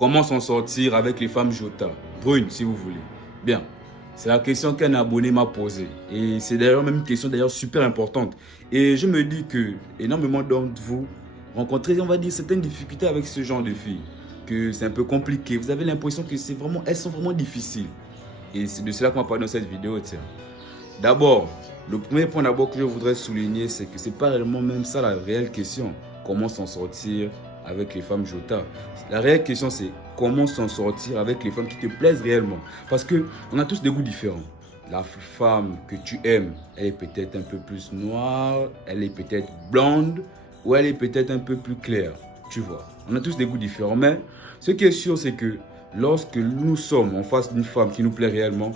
Comment s'en sortir avec les femmes Jota? Brune, si vous voulez. Bien, c'est la question qu'un abonné m'a posée. Et c'est d'ailleurs même une question d'ailleurs super importante. Et je me dis que énormément d'entre vous rencontrez, on va dire, certaines difficultés avec ce genre de filles. Que c'est un peu compliqué. Vous avez l'impression que elles sont vraiment difficiles. Et c'est de cela qu'on va parler dans cette vidéo, tiens. D'abord, le premier point d'abord que je voudrais souligner, c'est que c'est pas réellement même ça la réelle question. Comment s'en sortir avec les femmes Jota? La réelle question, c'est comment s'en sortir avec les femmes qui te plaisent réellement. Parce que on a tous des goûts différents. La femme que tu aimes, elle est peut-être un peu plus noire, elle est peut-être blonde, ou elle est peut-être un peu plus claire. Tu vois, on a tous des goûts différents. Mais ce qui est sûr, c'est que lorsque nous sommes en face d'une femme qui nous plaît réellement,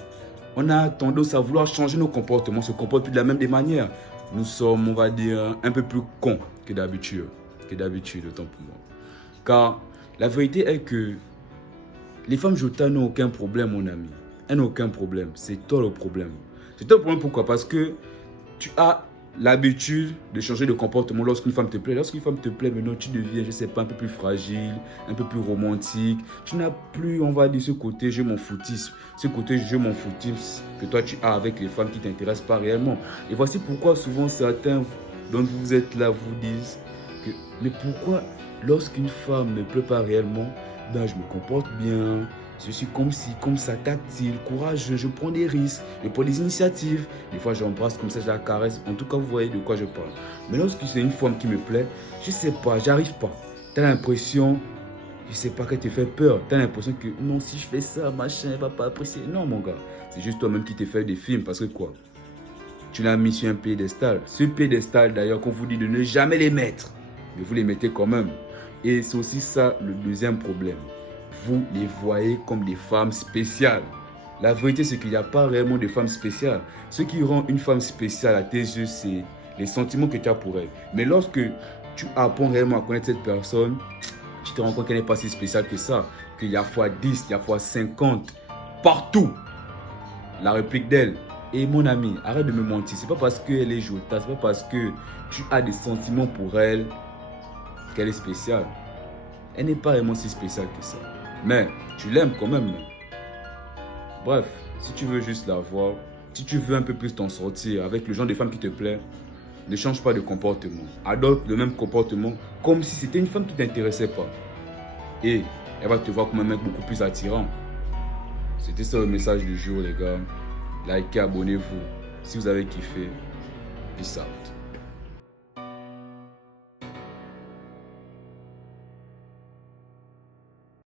on a tendance à vouloir changer nos comportements, on se comporte plus de la même des manières. Nous sommes, on va dire, un peu plus cons que d'habitude, autant pour moi. Car la vérité est que les femmes Jota n'ont aucun problème, mon ami. Elles n'ont aucun problème, c'est toi le problème. C'est toi le problème, pourquoi? Parce que tu as l'habitude de changer de comportement lorsqu'une femme te plaît. Lorsqu'une femme te plaît, maintenant tu deviens, je ne sais pas, un peu plus fragile, un peu plus romantique. Tu n'as plus, on va dire, ce côté je m'en foutisme, ce côté je m'en foutisme que toi tu as avec les femmes qui ne t'intéressent pas réellement. Et voici pourquoi souvent certains dont vous êtes là vous disent que, mais pourquoi lorsqu'une femme ne plaît pas réellement, ben je me comporte bien, je suis comme ci, comme ça, tactile, courageux, je prends des risques, je prends des initiatives. Des fois, j'embrasse comme ça, je la caresse. En tout cas, vous voyez de quoi je parle. Mais lorsque c'est une femme qui me plaît, je ne sais pas, j'arrive pas. Tu as l'impression, je ne sais pas, qu'elle te fait peur. Tu as l'impression que non, si je fais ça, machin, elle ne va pas apprécier. Non, mon gars, c'est juste toi-même qui te fais des films. Parce que quoi? Tu l'as mis sur un piédestal. Ce piédestal, d'ailleurs, qu'on vous dit de ne jamais les mettre. Mais vous les mettez quand même. Et c'est aussi ça le deuxième problème. Vous les voyez comme des femmes spéciales. La vérité, c'est qu'il n'y a pas réellement de femmes spéciales. Ce qui rend une femme spéciale à tes yeux, c'est les sentiments que tu as pour elle. Mais lorsque tu apprends réellement à connaître cette personne, tu te rends compte qu'elle n'est pas si spéciale que ça. Qu'il y a fois 10, il y a fois 50, partout, la réplique d'elle. Et mon ami, arrête de me mentir. C'est pas parce qu'elle est Jota, c'est pas parce que tu as des sentiments pour elle qu'elle est spéciale. Elle n'est pas vraiment si spéciale que ça. Mais tu l'aimes quand même. Bref, si tu veux juste la voir, si tu veux un peu plus t'en sortir avec le genre de femme qui te plaît, ne change pas de comportement. Adopte le même comportement comme si c'était une femme qui ne t'intéressait pas. Et elle va te voir comme un mec beaucoup plus attirant. C'était ça le message du jour, les gars. Likez, abonnez-vous. Si vous avez kiffé, peace out.